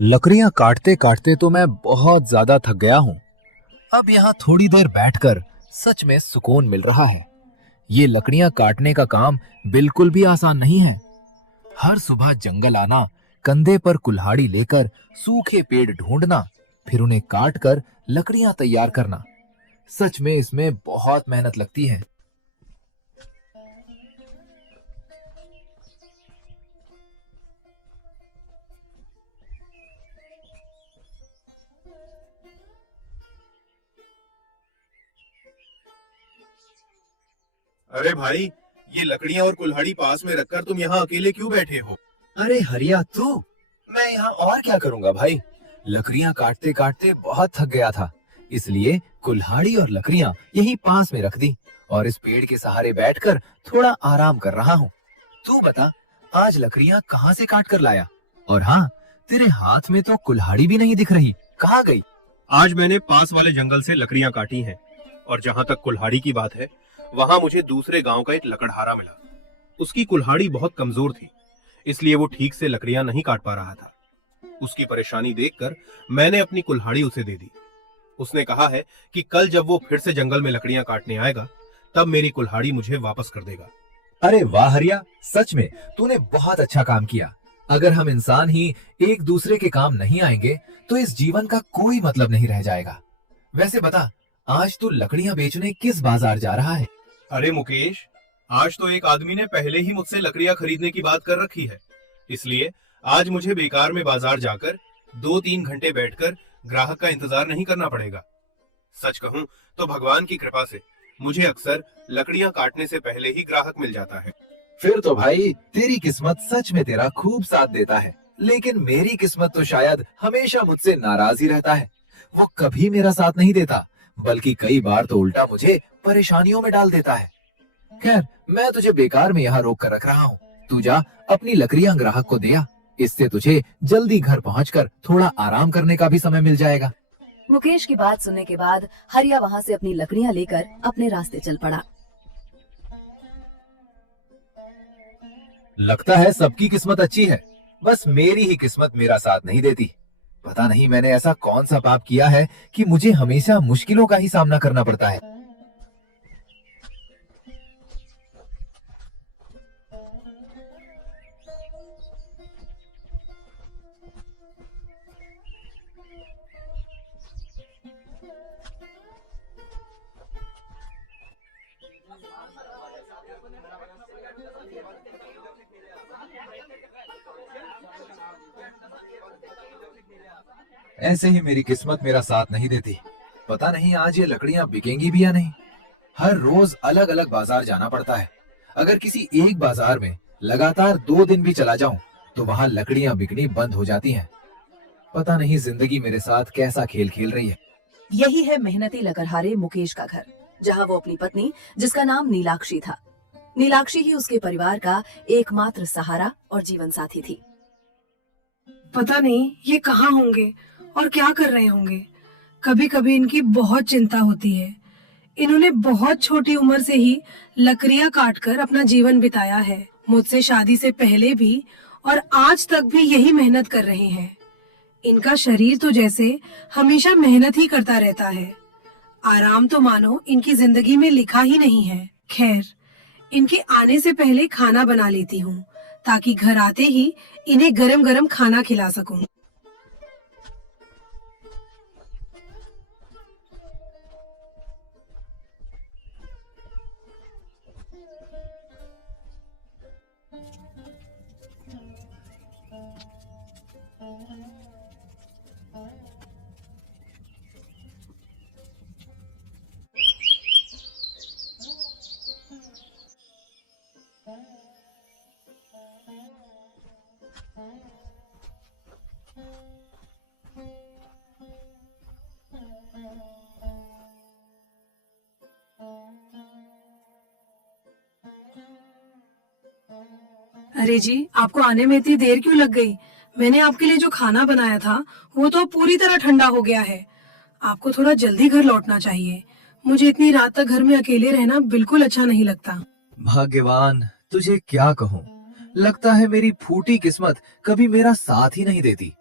लकड़ियां काटते काटते तो मैं बहुत ज्यादा थक गया हूँ। अब यहाँ थोड़ी देर बैठकर सच में सुकून मिल रहा है। ये लकड़ियां काटने का काम बिल्कुल भी आसान नहीं है। हर सुबह जंगल आना, कंधे पर कुल्हाड़ी लेकर सूखे पेड़ ढूंढना, फिर उन्हें काट कर लकड़ियां तैयार करना, सच में इसमें बहुत मेहनत लगती है। अरे भाई, ये लकड़ियां और कुल्हाड़ी पास में रखकर तुम यहाँ अकेले क्यों बैठे हो? अरे हरिया तू, मैं यहाँ और क्या करूंगा भाई। लकड़ियां काटते काटते बहुत थक गया था, इसलिए कुल्हाड़ी और लकड़ियां यहीं पास में रख दी और इस पेड़ के सहारे बैठकर थोड़ा आराम कर रहा हूँ। तू बता, आज लकड़ियां कहाँ से काट कर लाया? और हाँ, तेरे हाथ में तो कुल्हाड़ी भी नहीं दिख रही, कहाँ गई? आज मैंने पास वाले जंगल से लकड़ियां काटी हैं, और जहां तक कुल्हाड़ी की बात है, वहां मुझे दूसरे गांव का एक लकड़हारा मिला। उसकी कुल्हाड़ी बहुत कमजोर थी, इसलिए वो ठीक से लकड़ियां नहीं काट पा रहा था। उसकी परेशानी देखकर मैंने अपनी कुल्हाड़ी उसे दे दी। उसने कहा है कि कल जब वो फिर से जंगल में लकड़ियां काटने आएगा, तब मेरी कुल्हाड़ी मुझे वापस कर देगा। अरे वाह हरिया, सच में तूने बहुत अच्छा काम किया। अगर हम इंसान ही एक दूसरे के काम नहीं आएंगे तो इस जीवन का कोई मतलब नहीं रह जाएगा। वैसे बता, आज तू लकड़ियां बेचने किस बाजार जा रहा है? अरे मुकेश, आज तो एक आदमी ने पहले ही मुझसे लकड़ियां खरीदने की बात कर रखी है, इसलिए आज मुझे बेकार में बाजार जाकर 2-3 घंटे बैठकर ग्राहक का इंतजार नहीं करना पड़ेगा। सच कहूं तो भगवान की कृपा से मुझे अक्सर लकड़ियां काटने से पहले ही ग्राहक मिल जाता है। फिर तो भाई तेरी किस्मत सच में तेरा खूब साथ देता है, लेकिन मेरी किस्मत तो शायद हमेशा मुझसे नाराज ही रहता है। वो कभी मेरा साथ नहीं देता, बल्कि कई बार तो उल्टा मुझे परेशानियों में डाल देता है। खैर, मैं तुझे बेकार में यहाँ रोक कर रख रहा हूँ। तू जा अपनी लकड़ियां ग्राहक को दे आ, इससे तुझे जल्दी घर पहुंचकर थोड़ा आराम करने का भी समय मिल जाएगा। मुकेश की बात सुनने के बाद हरिया वहाँ से अपनी लकड़ियाँ लेकर अपने रास्ते चल पड़ा। लगता है सबकी किस्मत अच्छी है, बस मेरी ही किस्मत मेरा साथ नहीं देती। पता नहीं मैंने ऐसा कौन सा पाप किया है कि मुझे हमेशा मुश्किलों का ही सामना करना पड़ता है। ऐसे ही मेरी किस्मत मेरा साथ नहीं देती। पता नहीं आज ये लकड़ियां बिकेंगी भी या नहीं। हर रोज अलग अलग बाजार जाना पड़ता है। अगर किसी एक बाजार में लगातार 2 दिन भी चला जाऊं तो वहां लकड़ियां बिकनी बंद हो जाती हैं। पता नहीं जिंदगी मेरे साथ कैसा खेल खेल रही है। यही है मेहनती लकड़हारे मुकेश का घर, जहाँ वो अपनी पत्नी, जिसका नाम नीलाक्षी था, नीलाक्षी ही उसके परिवार का एकमात्र सहारा और जीवन साथी थी। पता नहीं ये कहाँ होंगे और क्या कर रहे होंगे। कभी कभी इनकी बहुत चिंता होती है। इन्होंने बहुत छोटी उम्र से ही लकड़ियां काटकर अपना जीवन बिताया है, मुझसे शादी से पहले भी और आज तक भी यही मेहनत कर रहे हैं। इनका शरीर तो जैसे हमेशा मेहनत ही करता रहता है। आराम तो मानो इनकी जिंदगी में लिखा ही नहीं है। खैर, इनके आने से पहले खाना बना लेती हूँ, ताकि घर आते ही इन्हें गरम गरम खाना खिला सकूं। अरे जी, आपको आने में इतनी देर क्यों लग गई? मैंने आपके लिए जो खाना बनाया था वो तो पूरी तरह ठंडा हो गया है। आपको थोड़ा जल्दी घर लौटना चाहिए। मुझे इतनी रात तक घर में अकेले रहना बिल्कुल अच्छा नहीं लगता। भाग्यवान, तुझे क्या कहूँ। लगता है मेरी फूटी किस्मत कभी मेरा साथ ही नहीं देती।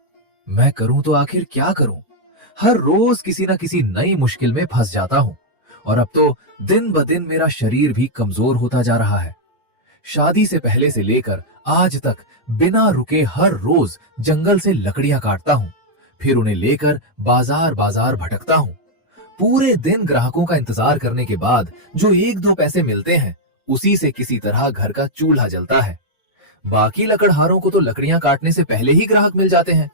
मैं करूं तो आखिर क्या करूं? हर रोज किसी न किसी नई मुश्किल में फंस जाता हूं और अब तो दिन ब दिन मेरा शरीर भी कमजोर होता जा रहा है। शादी से पहले से लेकर आज तक बिना रुके हर रोज जंगल से लकड़ियां काटता हूं, फिर उन्हें लेकर बाजार बाजार भटकता हूं। पूरे दिन ग्राहकों का इंतजार करने के बाद जो एक दो पैसे मिलते हैं, उसी से किसी तरह घर का चूल्हा जलता है। बाकी लकड़हारों को तो लकड़ियां काटने से पहले ही ग्राहक मिल जाते हैं,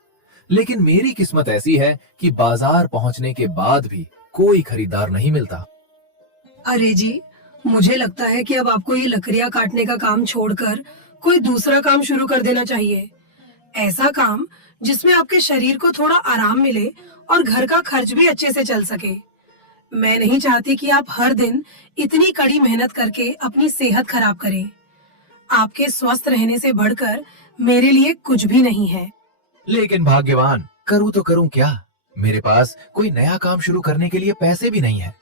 लेकिन मेरी किस्मत ऐसी है कि बाजार पहुंचने के बाद भी कोई खरीदार नहीं मिलता। अरे जी, मुझे लगता है कि अब आपको ये लकड़ियां काटने का काम छोड़कर कोई दूसरा काम शुरू कर देना चाहिए। ऐसा काम जिसमें आपके शरीर को थोड़ा आराम मिले और घर का खर्च भी अच्छे से चल सके। मैं नहीं चाहती कि आप हर दिन इतनी कड़ी मेहनत करके अपनी सेहत खराब करें। आपके स्वस्थ रहने से बढ़कर मेरे लिए कुछ भी नहीं है। लेकिन भाग्यवान, करूं तो करूं क्या? मेरे पास कोई नया काम शुरू करने के लिए पैसे भी नहीं है।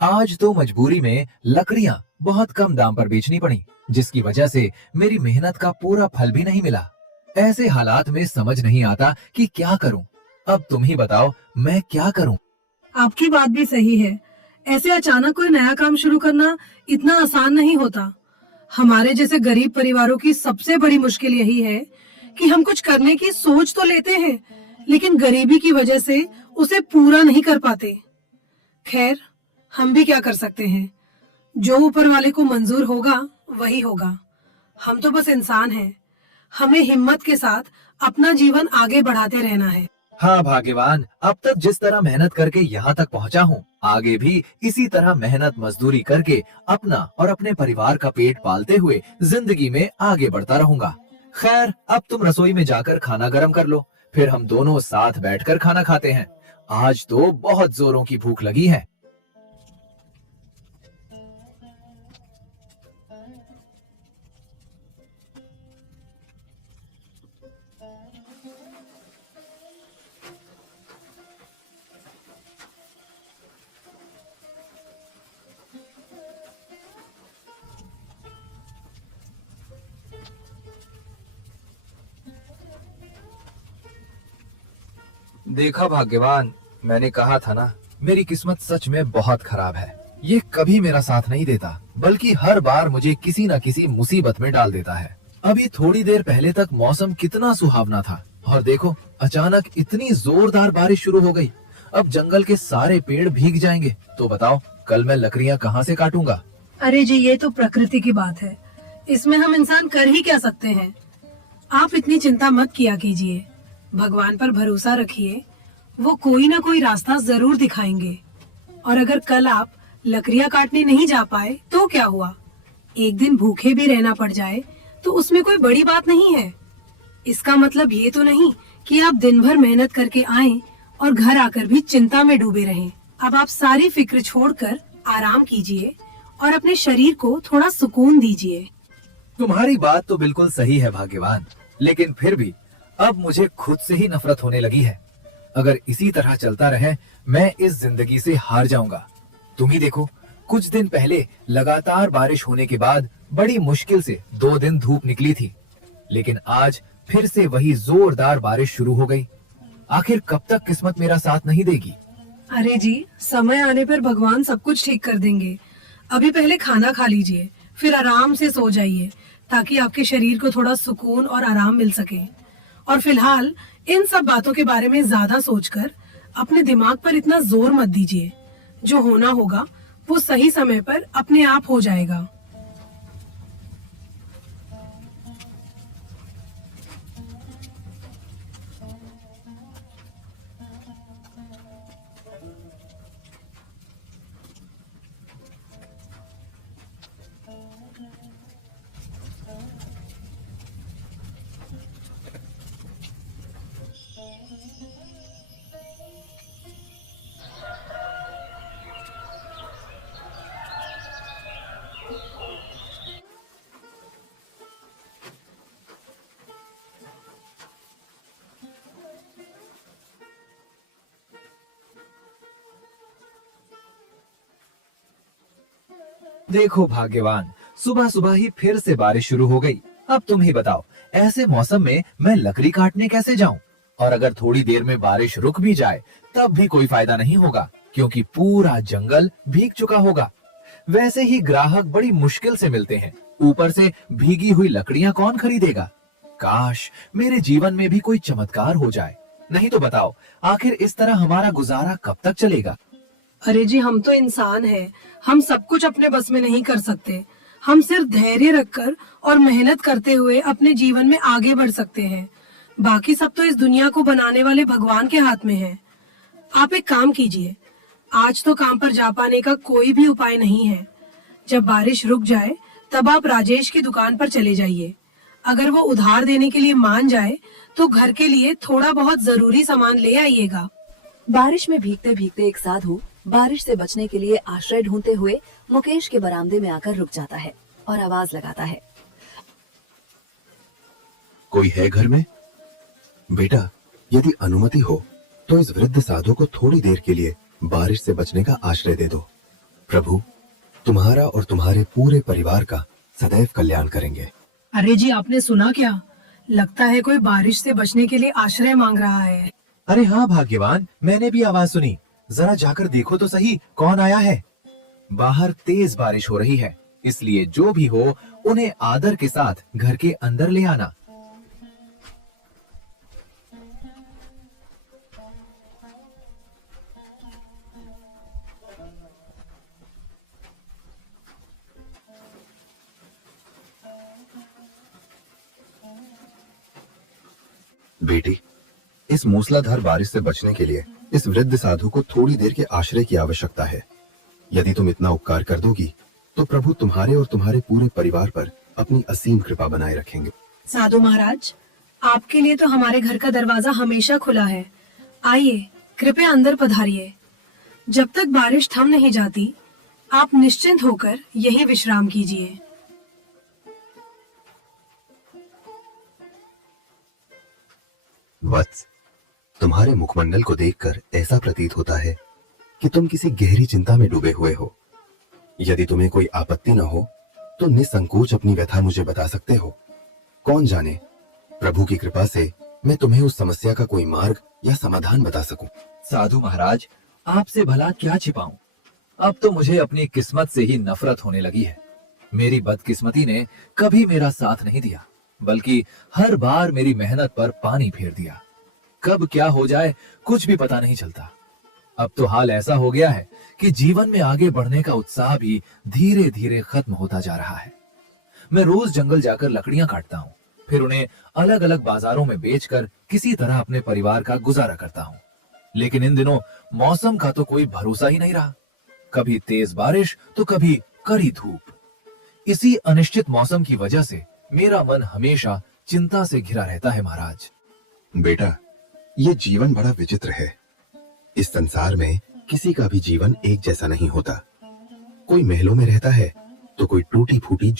आज तो मजबूरी में लकड़ियां बहुत कम दाम पर बेचनी पड़ी, जिसकी वजह से मेरी मेहनत का पूरा फल भी नहीं मिला। ऐसे हालात में समझ नहीं आता कि क्या करूं। अब तुम ही बताओ, मैं क्या करूं? आपकी बात भी सही है। ऐसे अचानक कोई नया काम शुरू करना इतना आसान नहीं होता। हमारे जैसे गरीब परिवारों की सबसे बड़ी मुश्किल यही है कि हम कुछ करने की सोच तो लेते हैं, लेकिन गरीबी की वजह से उसे पूरा नहीं कर पाते। खैर, हम भी क्या कर सकते हैं? जो ऊपर वाले को मंजूर होगा वही होगा। हम तो बस इंसान हैं। हमें हिम्मत के साथ अपना जीवन आगे बढ़ाते रहना है। हाँ भाग्यवान, अब तक जिस तरह मेहनत करके यहाँ तक पहुँचा हूँ, आगे भी इसी तरह मेहनत मजदूरी करके अपना और अपने परिवार का पेट पालते हुए जिंदगी में आगे बढ़ता रहूंगा। खैर, अब तुम रसोई में जाकर खाना गर्म कर लो, फिर हम दोनों साथ बैठकर खाना खाते हैं। आज तो बहुत जोरों की भूख लगी है। देखा भाग्यवान, मैंने कहा था ना, मेरी किस्मत सच में बहुत खराब है। ये कभी मेरा साथ नहीं देता, बल्कि हर बार मुझे किसी न किसी मुसीबत में डाल देता है। अभी थोड़ी देर पहले तक मौसम कितना सुहावना था और देखो, अचानक इतनी जोरदार बारिश शुरू हो गई। अब जंगल के सारे पेड़ भीग जाएंगे। तो बताओ, कल मैं लकड़ियाँ कहाँ से काटूंगा? अरे जी, ये तो प्रकृति की बात है। इसमें हम इंसान कर ही क्या सकते हैं। आप इतनी चिंता मत किया कीजिए। भगवान पर भरोसा रखिए, वो कोई ना कोई रास्ता जरूर दिखाएंगे। और अगर कल आप लकड़ियां काटने नहीं जा पाए तो क्या हुआ? एक दिन भूखे भी रहना पड़ जाए तो उसमें कोई बड़ी बात नहीं है। इसका मतलब ये तो नहीं कि आप दिन भर मेहनत करके आए और घर आकर भी चिंता में डूबे रहें। अब आप सारी फिक्र छोड़कर आराम कीजिए और अपने शरीर को थोड़ा सुकून दीजिए। तुम्हारी बात तो बिल्कुल सही है भाग्यवान, लेकिन फिर भी अब मुझे खुद से ही नफरत होने लगी है। अगर इसी तरह चलता रहे, मैं इस जिंदगी से हार जाऊंगा। तुम ही देखो, कुछ दिन पहले लगातार बारिश होने के बाद बड़ी मुश्किल से 2 दिन धूप निकली थी, लेकिन आज फिर से वही जोरदार बारिश शुरू हो गई। आखिर कब तक किस्मत मेरा साथ नहीं देगी? अरे जी, समय आने पर भगवान सब कुछ ठीक कर देंगे। अभी पहले खाना खा लीजिए, फिर आराम से सो जाइए, ताकि आपके शरीर को थोड़ा सुकून और आराम मिल सके। और फिलहाल इन सब बातों के बारे में ज्यादा सोचकर अपने दिमाग पर इतना जोर मत दीजिए। जो होना होगा वो सही समय पर अपने आप हो जाएगा। देखो भाग्यवान, सुबह सुबह ही फिर से बारिश शुरू हो गई। अब तुम ही बताओ, ऐसे मौसम में मैं लकड़ी काटने कैसे जाऊं? और अगर थोड़ी देर में बारिश रुक भी जाए तब भी कोई फायदा नहीं होगा, क्योंकि पूरा जंगल भीग चुका होगा। वैसे ही ग्राहक बड़ी मुश्किल से मिलते हैं, ऊपर से भीगी हुई लकड़ियां कौन खरीदेगा। काश मेरे जीवन में भी कोई चमत्कार हो जाए, नहीं तो बताओ आखिर इस तरह हमारा गुजारा कब तक चलेगा। अरे जी, हम तो इंसान हैं, हम सब कुछ अपने बस में नहीं कर सकते। हम सिर्फ धैर्य रखकर और मेहनत करते हुए अपने जीवन में आगे बढ़ सकते हैं। बाकी सब तो इस दुनिया को बनाने वाले भगवान के हाथ में है। आप एक काम कीजिए, आज तो काम पर जा पाने का कोई भी उपाय नहीं है। जब बारिश रुक जाए तब आप राजेश की दुकान पर चले जाइए। अगर वो उधार देने के लिए मान जाए तो घर के लिए थोड़ा बहुत जरूरी सामान ले आइएगा। बारिश में भीगते भीगते एक साधु बारिश से बचने के लिए आश्रय ढूंढते हुए मुकेश के बरामदे में आकर रुक जाता है और आवाज लगाता है। कोई है घर में? बेटा, यदि अनुमति हो तो इस वृद्ध साधु को थोड़ी देर के लिए बारिश से बचने का आश्रय दे दो। प्रभु तुम्हारा और तुम्हारे पूरे परिवार का सदैव कल्याण करेंगे। अरे जी, आपने सुना क्या? लगता है कोई बारिश से बचने के लिए आश्रय मांग रहा है। अरे हाँ भाग्यवान, मैंने भी आवाज सुनी। जरा जाकर देखो तो सही कौन आया है। बाहर तेज बारिश हो रही है, इसलिए जो भी हो उन्हें आदर के साथ घर के अंदर ले आना। बेटी, इस मूसलाधार बारिश से बचने के लिए इस वृद्ध साधु को थोड़ी देर के आश्रय की आवश्यकता है। यदि तुम इतना उपकार कर दोगी तो प्रभु तुम्हारे और तुम्हारे पूरे परिवार पर अपनी असीम कृपा बनाए रखेंगे। साधु महाराज, आपके लिए तो हमारे घर का दरवाजा हमेशा खुला है। आइए, कृपया अंदर पधारिए। जब तक बारिश थम नहीं जाती, आप निश्चिंत होकर यहीं विश्राम कीजिए। वत्स, तुम्हारे मुखमंडल को देखकर ऐसा प्रतीत होता है कि तुम किसी गहरी चिंता में डूबे हुए हो। यदि तुम्हें कोई आपत्ति न हो तो निसंकोच अपनी व्यथा मुझे बता सकते हो। कौन जाने, प्रभु की कृपा से मैं तुम्हें उस समस्या का कोई मार्ग या समाधान बता सकूं। साधु महाराज, आपसे भला क्या छिपाऊं। अब तो मुझे अपनी किस्मत से ही नफरत होने लगी है। मेरी बदकिस्मती ने कभी मेरा साथ नहीं दिया, बल्कि हर बार मेरी मेहनत पर पानी फेर दिया। कब क्या हो जाए कुछ भी पता नहीं चलता। अब तो हाल ऐसा हो गया है कि जीवन में आगे बढ़ने का उत्साह भी धीरे धीरे खत्म होता जा रहा है। मैं रोज जंगल जाकर लकड़ियां काटता हूँ, फिर उन्हें अलग अलग बाजारों में बेचकर किसी तरह अपने परिवार का गुजारा करता हूँ। लेकिन इन दिनों मौसम का तो कोई भरोसा ही नहीं रहा। कभी तेज बारिश तो कभी कड़ी धूप। इसी अनिश्चित मौसम की वजह से मेरा मन हमेशा चिंता से घिरा रहता है महाराज। बेटा, ये जीवन बड़ा विचित्र है। इस संसार में किसी का भी जीवन एक जैसा नहीं होता। कोई महलों में रहता है तो कोई टूटी फूटी